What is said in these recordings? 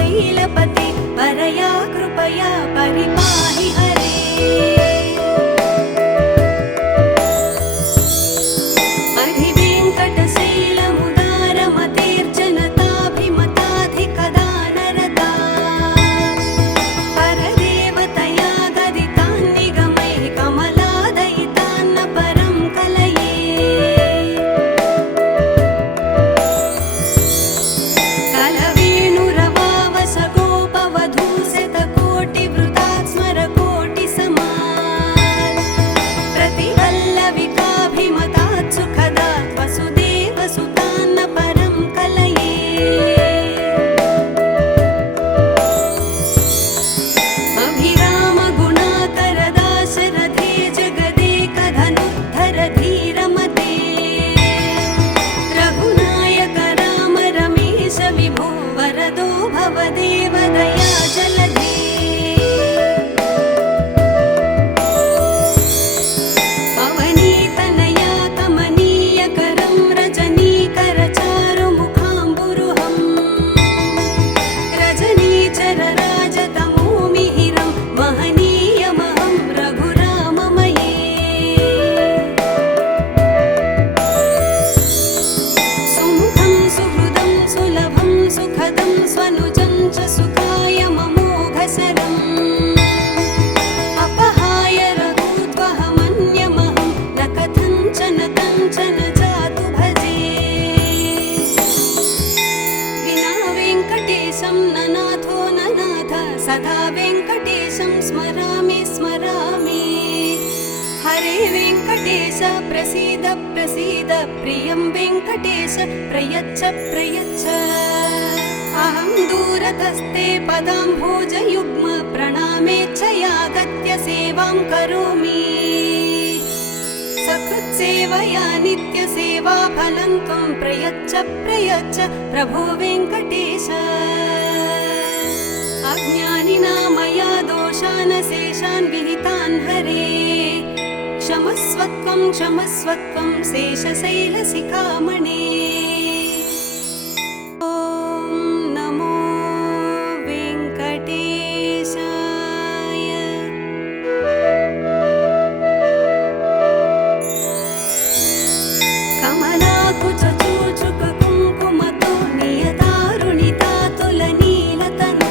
वृषशैलपते परया कृपया परिपाहि हरे। सदा वेङ्कटेशं स्मरामि स्मरामि। हरे वेङ्कटेश प्रसीद प्रसीद प्रियं वेङ्कटेश प्रयच्छ प्रयच्छ। अहं दूरतस्ते पदाम्भोजयुग्म प्रणामेच्छयागत्य सेवां करोमि। सकृत्सेवया नित्यसेवा फलं त्वं प्रयच्छ प्रयच्छ प्रभो वेङ्कटेश। अज्ञानिना मया दोषान् शेषान् विहितान् हरे। क्षमस्वत्वं क्षमस्वत्वं शेषशैलशिखामणे। ॐ नमो वेङ्कटेशाय। कमलाकुचूचुककुङ्कुमतो नियतारुणितातुलनीलतनु।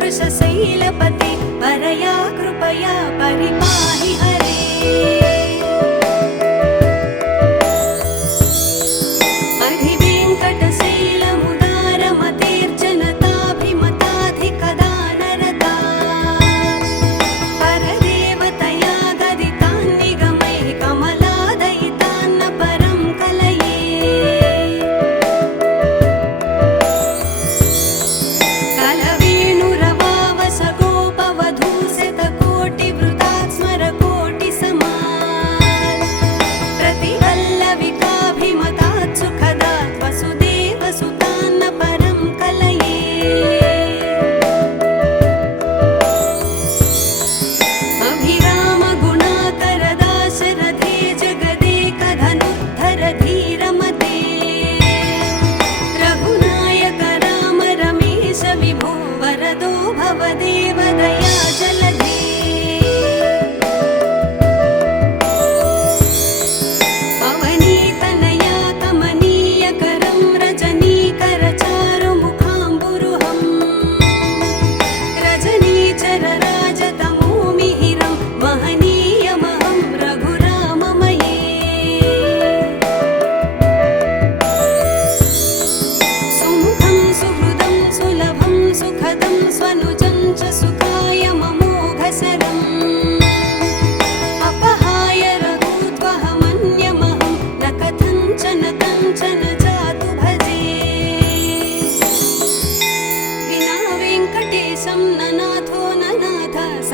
वृषशैलपते परया कृपया परिपाहि हरे। अधिवेङ्कटशैलमुदारमतेर्जनताभिमताधिकदानरता। परदेवतया गदितान् निगमैः कमलादयितान्न परं कलये। कोटि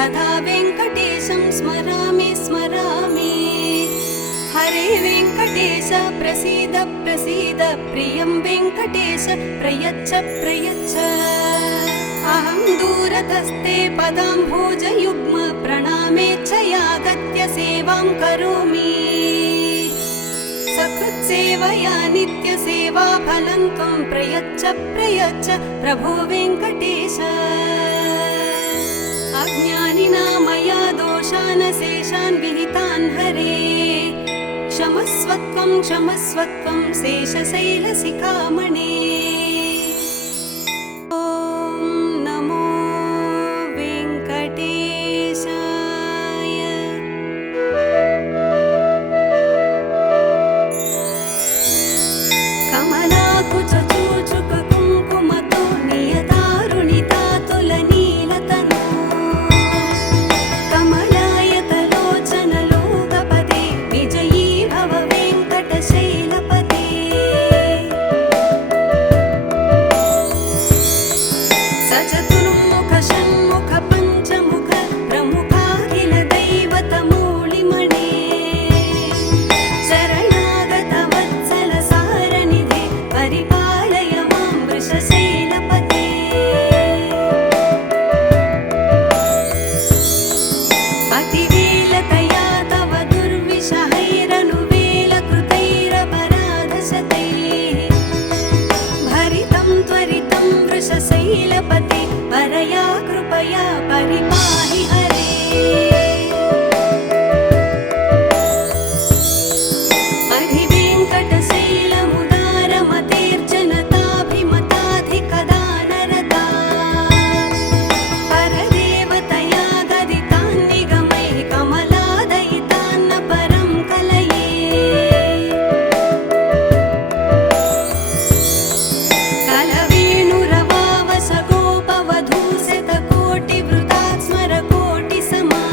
सदा वेङ्कटेशं स्मरामि स्मरामि। हरे वेङ्कटेश प्रसीद प्रसीद प्रियं वेङ्कटेश प्रयच्छ प्रयच्छ। अहं दूरतस्ते पदाम्भोजयुग्म प्रणामेच्छयागत्य सेवां करोमि। सकृत्सेवया नित्यसेवा फलं त्वं प्रयच्छ प्रयच्छ प्रभो वेङ्कटेश। अज्ञानिना मया दोषान् शेषान् विहितान् हरे। क्षमस्वत्वं क्षमस्वत्वं शेषशैलशिखामणे। ॐ नमो वेङ्कटेशाय। कमलाकुचूचुककुङ्कुमतो नियतारुणितातुलनीलतनो। कमलायतलोचनलोकपदे विजयी भव वेङ्कटशैलपते। सचतुर्मुख षण्मुख पञ्चमुख प्रमुखाखिल दैवतमूलिमणे। शरणागत वत्सल सारनिधे परिपालय मां वृषशैलपते। अतिवेलतया तव दुर्विषहैरनुवेलकृतैरपराधशतैः। भरितं त्वरितं वृषशैलपते परया कृपया परिपाहि हरे। अधिवेङ्कटशैलमुदारमतेर्जनताभिमताधिकदानरता। परदेवतया गदितान्निगमैः कमलादयितान्न परं कलये। कलवेणुरवावसगोपवधूशतकोटिवृतात् स्मरकोटिसमात्।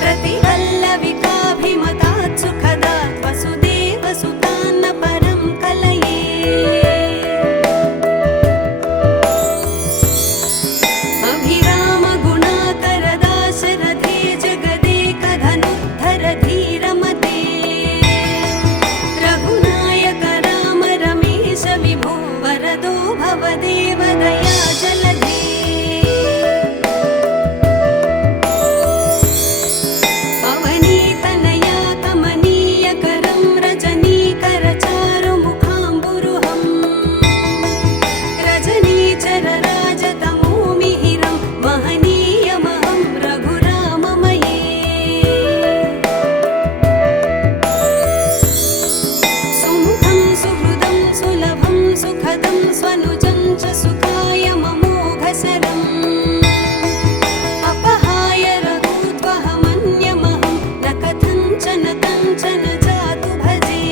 प्रतिवल्लविकाभिमतात् सुखदात् वसुदेवसुतान्न परं कलये। अभिरामगुणाकरदाशरथे जगदेकधनुद्धर धीरमते। रघुनायक राम रमेश विभो वरदो भवदेव दया जलधे। पवनीतनया कमनीयकरं रजनीकरचारुमुखाम्बुरुहं। रजनीचरराजतमोमिहिरं महनीयमहं रघुराममये। सुमुखं सुहृदं सुलभं सुखदं स्वनुजं च सुखाय ममोघशरम्। अपहाय रघुत्वहमन्यमहं न कथञ्चन कञ्चन जातु भजे।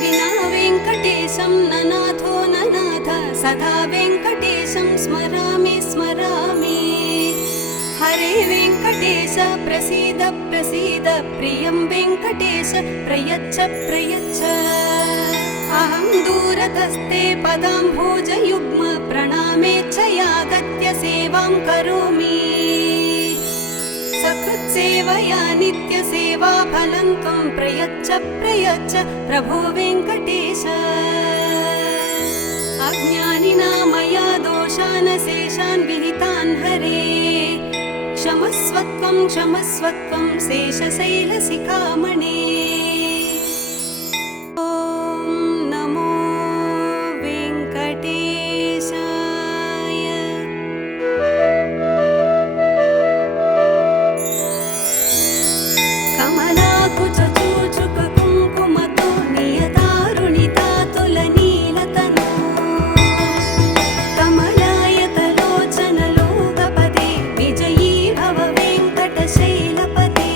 विना वेङ्कटेशं न नाथो न नाथ सदा वेङ्कटेशं स्मरामि स्मरामि। हरे वेङ्कटेश प्रसीद प्रसीद प्रियं वेङ्कटेश प्रयच्छ प्रयच्छ। अहं दूरतस्ते पदाम्भोजयुग्म प्रणामेच्छयागत्य सेवां करोमि। सकृत्सेवया नित्यसेवा फलं त्वं प्रयच्छ प्रयच्छ प्रभो वेङ्कटेश। अज्ञानिना मया दोषान् शेषान् विहितान् हरे। क्षमस्वत्वं क्षमस्वत्वं शेषशैलशिखामणे। ॐ नमो वेङ्कटेशाय। कमलाकुचूचुककुङ्कुमतो नियतारुणितातुलनीलतनो। कमलायतलोचनलोकपदे विजयी भव वेङ्कटशैलपते।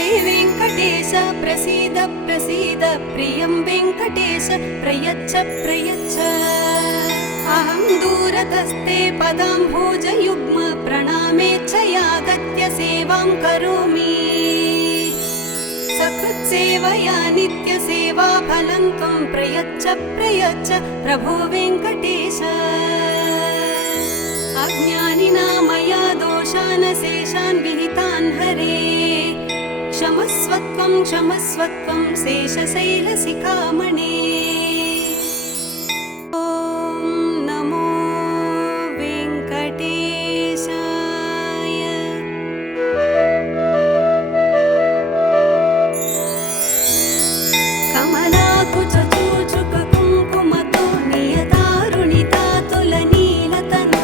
हरे वेङ्कटेश प्रसीद प्रसीद प्रियं वेङ्कटेश प्रयच्छ प्रयच्छ अहं दूरतस्ते पदाम्भोजयुग्म प्रणामेच्छयागत्य सेवां करोमि सकृत्सेवया नित्यसेवाफलं त्वं प्रयच्छ प्रयच्छ प्रभो वेङ्कटेश अज्ञानिना मया दोषान् शेषान् विहितान् हरे क्षमस्वत्वं क्षमस्वत्वं शेषशैलशिखामणे ॐ नमो वेङ्कटेशाय कमलाकुचूचुककुङ्कुमतो नियतारुणितातुलनीलतनो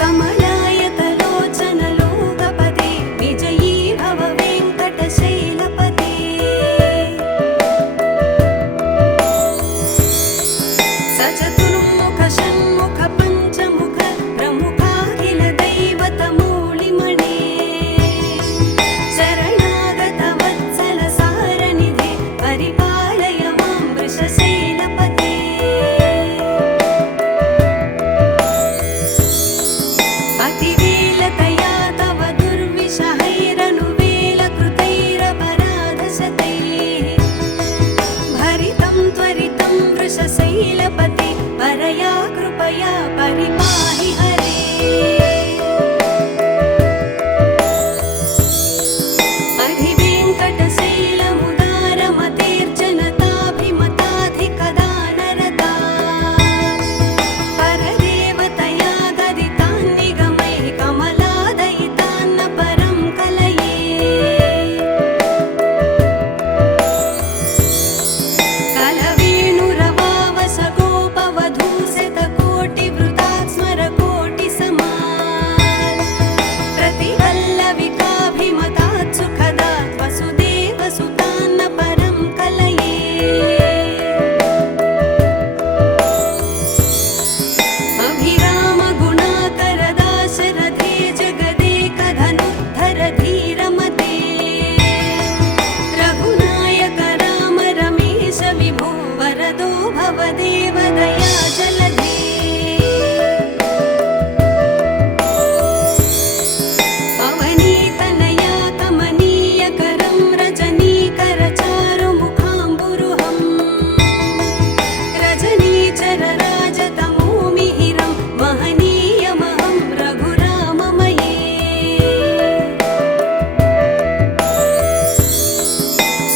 कमलायतलोचनलोकपदे विजयी भव वेङ्कटशैलपदे सचतुर्मुख षण्मुख पञ्चमुख प्रमुखाखिल दैवतमूलिमणे शरणागत वत्सल सारनिधे परिपालय मां वृषशैलपते अतिवेलतया तव दुर्विषहैरनुवेलकृतैरपराधशतैः भरितं त्वरितं वृषशैलपते परया कृपया परिपाहि हरे अधिवेङ्कटशैलमुदारमतेर्जनताभिमताधिकदानरता परदेवतया गदितान् निगमैः कमलादयितान्न परं कलये कलवेणुरवावसगोपवधूशतकोटिवृतात् स्मरकोटिसमात् प्रतिवल्लविकाभिमतात् सुखदात् वसुदेवसुतान्न परं कलये अभिरामगुणाकरदाशरथे जगदेकधनुद्धर धीरमते रघुनायक राम रमेश विभो वरदो भवदेव दया जलधे अवनीतनया कमनीयकरं रजनीकरचारुमुखाम्बुरुहं रजनीचरराजतमोमिहिरं महनीयमहं रघुराममये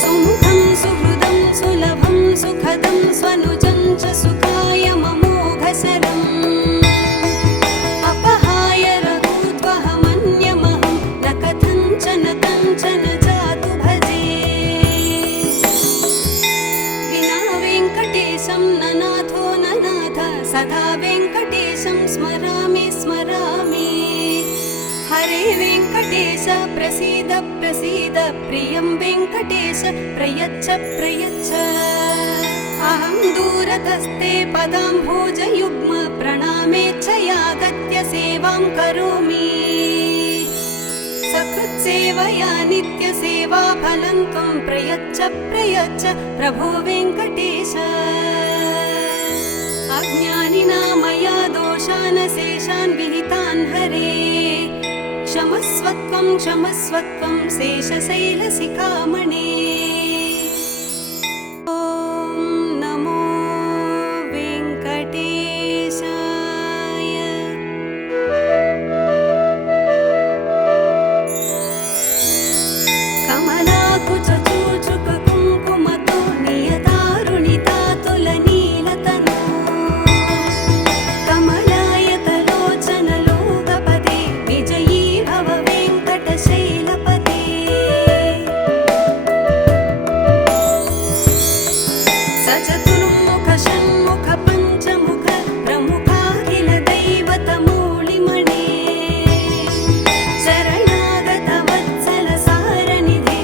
सुमुखं सुहृदं सुलभं सुखदं स्वनुजं च सुखाय ममोघसरम् अपहाय रघुत्वहमन्यमहं न कथञ्चन कञ्चन जातु भजे विना वेङ्कटेशं ननाथो ननाथ सदा वेङ्कटेशं स्मरामि स्मरामि हरे वेङ्कटेश प्रसीद प्रसीद प्रियं वेङ्कटेश प्रयच्छ प्रयच्छ अहं दूरतस्ते पदाम्भोजयुग्म प्रणामेच्छयागत्य सेवां करोमि सकृत्सेवया नित्यसेवाफलं त्वं प्रयच्छ प्रयच्छ प्रभो वेङ्कटेश अज्ञानिना मया दोषान् शेषान् विहितान् हरे क्षमस्वत्वं क्षमस्वत्वं शेषशैलशिखामणे ॐ नमो वेङ्कटेशाय कमलाकुचूचुककुङ्कुमतो नियतारुणितातुलनीलतनो कमलायतलोचनलोकपदे विजयी भव वेङ्कटशैलपते सचतुर्मुख षण्मुख पञ्चमुख प्रमुखाखिल दैवतमूलिमणे शरणागत वत्सल सारनिधे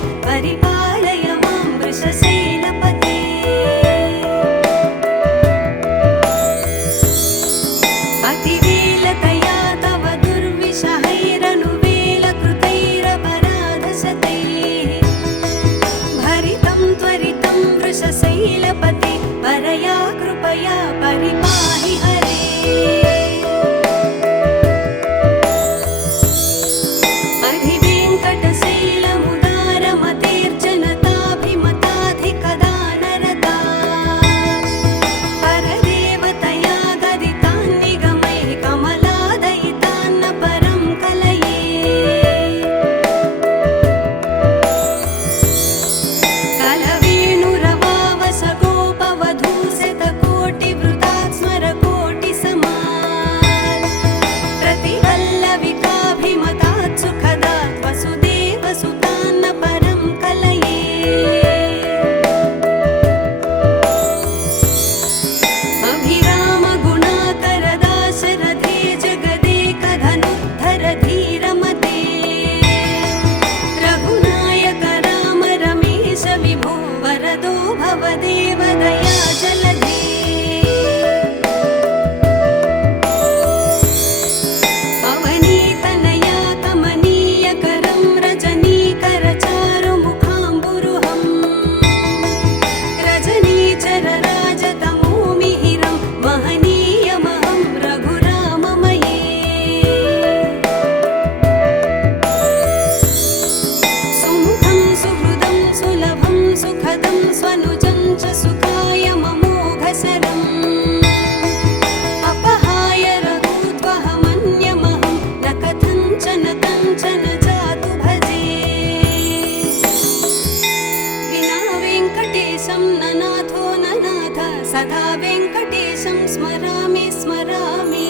सदा वेङ्कटेशं स्मरामि स्मरामि।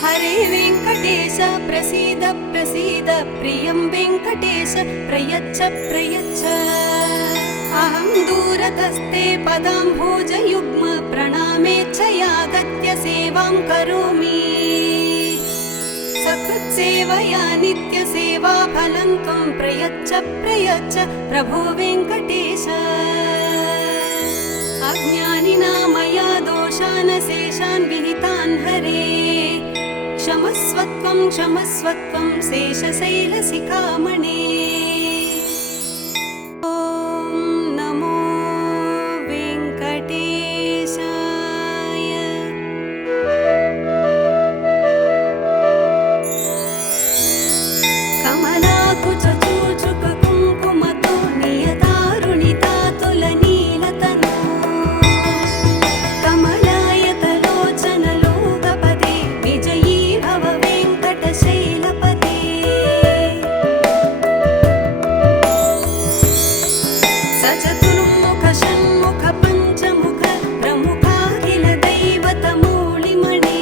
हरे वेङ्कटेश प्रसीद प्रसीद, प्रियं वेङ्कटेश प्रयच्छ प्रयच्छ। अहं दूरतस्ते पदाम्भोजयुग्म, प्रणामेच्छयागत्य सेवां करोमि। सकृत्सेवया नित्यसेवा फलं त्वं प्रयच्छ प्रयच्छ प्रभो वेङ्कटेश। अज्ञानिना मया दोषान् शेषान् विहितान् हरे, क्षमस्वत्वं क्षमस्वत्वं शेषशैलशिखामणे। ॐ नमो वेङ्कटेशाय। कमलाकुचूचुक कुङ्कुमतो नियतारुणितातुलनीलतनु, कमलायतलोचनलोकपदे विजयी भव वेङ्कटशैलपते। सचतुर्मुख षण्मुख पञ्चमुख प्रमुखाखिल दैवतमूलिमणे,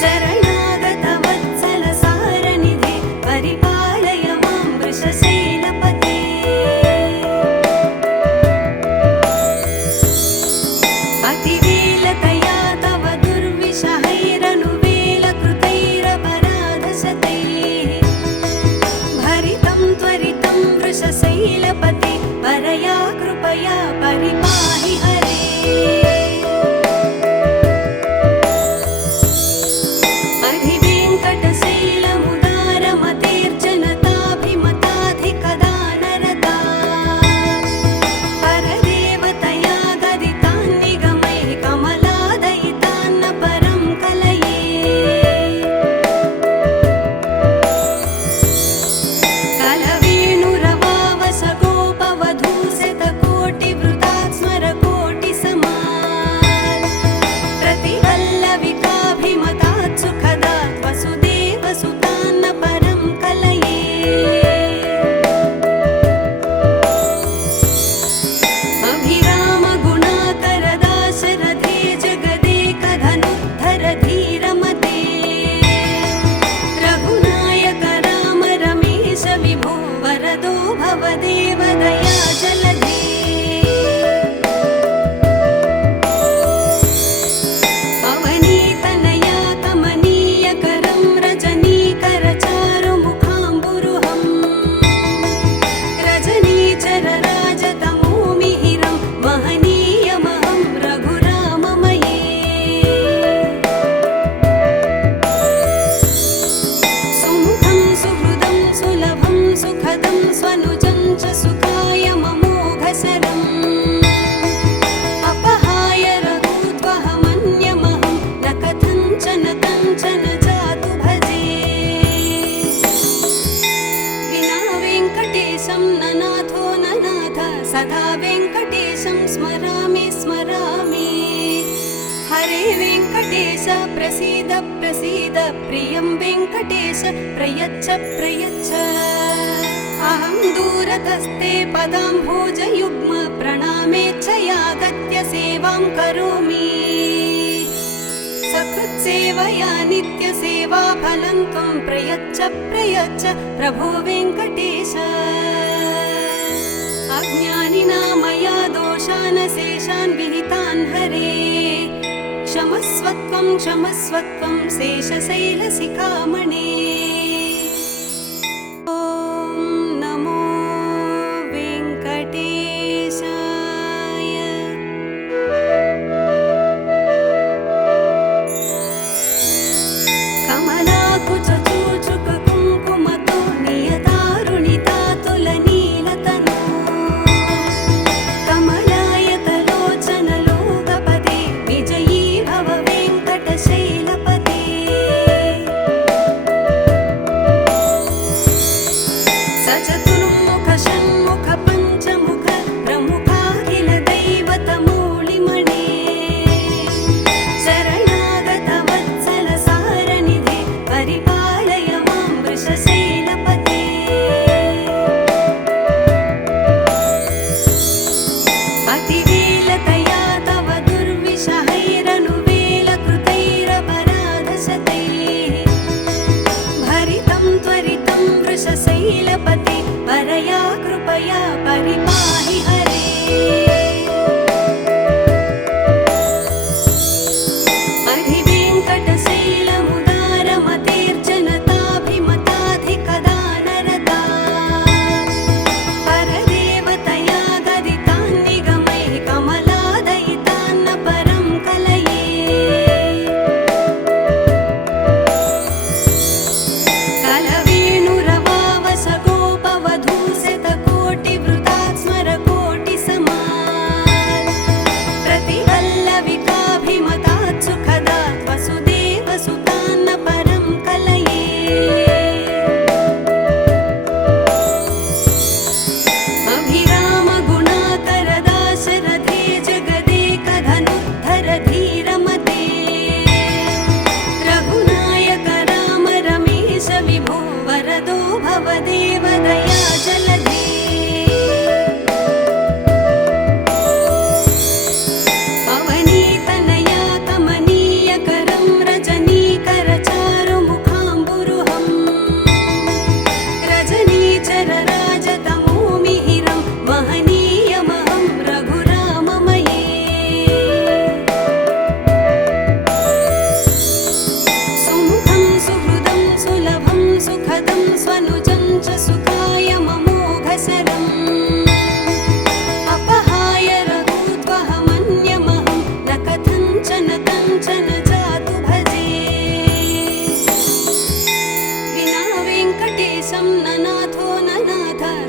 शरणागत वत्सल सारनिधे परिपालय मां वृषशैलपते। अतिवेलतया तव दुर्विषहैरनुवेलकृतैरपराधशतैः, भरितं त्वरितं वृषशैलपते परया कृपया परिपाहि हरे। अधिवेङ्कटशैलमुदारमतेर्जनताभिमताधिकदानरता, परदेवतया गदितान्निगमैः कमलादयितान्न परं कलये। कलवेणुरवावसगोपवधूशतकोटिवृतात् स्मरकोटिसमात्, प्रतिवल्लविकाभिमतात् सुखदात् वसुदेवसुतान्न परं कलये। अभिरामगुणाकरदाशरथे जगदेकधनुद्धर धीरमते, रघुनायक राम रमेश विभो वरदो भवदेव दया जलधे। अवनीतनया कमनीयकरं रजनीकर चारुमुखाम्बुरुहं, रजनीचर राजतमोमिहिरं महनीयमहं रघुराममये। सुमुखं सुहृदं सुलभं सुखदं स्वनुजं च सुखाय ममोघशरम्, अपहाय रघुत्वहमन्यमहं न कथञ्चन कञ्चन जातु भजे। विना वेङ्कटेशं न नाथो न नाथ, सदा वेङ्कटेशं स्मरामि स्मरामि। हरे वेङ्कटेश प्रसीद प्रसीद, प्रियं वेङ्कटेश प्रयच्छ प्रयच्छ। अहं दूरतस्ते पदाम्भोजयुग्म, प्रणामेच्छयागत्य सेवां करोमि। सकृत्सेवया नित्यसेवा फलं त्वं प्रयच्छ प्रयच्छ प्रभो वेङ्कटेश। अज्ञानिना मया दोषान् शेषान् विहितान् हरे, क्षमस्वत्वं क्षमस्वत्वं शेषशैलशिखामणे। ॐ नमो वेङ्कटेशाय। कमलाकुचूचुक कुङ्कुमतो नियतारुणितातुलनीलतनु, कमलायतलोचनलोकपदे विजयी भव वेङ्कटशैलपते।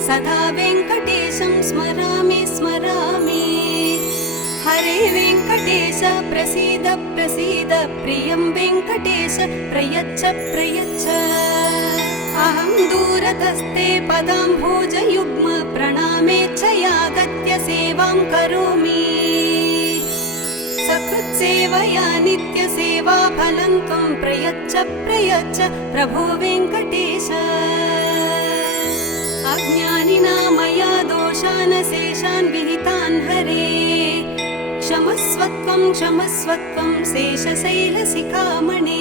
सदा वेङ्कटेशं स्मरामि स्मरामि। हरे वेङ्कटेश प्रसीद प्रसीद, प्रियं वेङ्कटेश प्रयच्छ प्रयच्छ। अहं दूरतस्ते पदाम्भोजयुग्म, प्रणामेच्छयागत्य सेवां करोमि। सकृत्सेवया नित्यसेवा फलं त्वं प्रयच्छ प्रयच्छ प्रभो वेङ्कटेश। अज्ञानिना मया दोषान् शेषान् विहितान् हरे, क्षमस्व त्वं शेषशैलशिखामणे।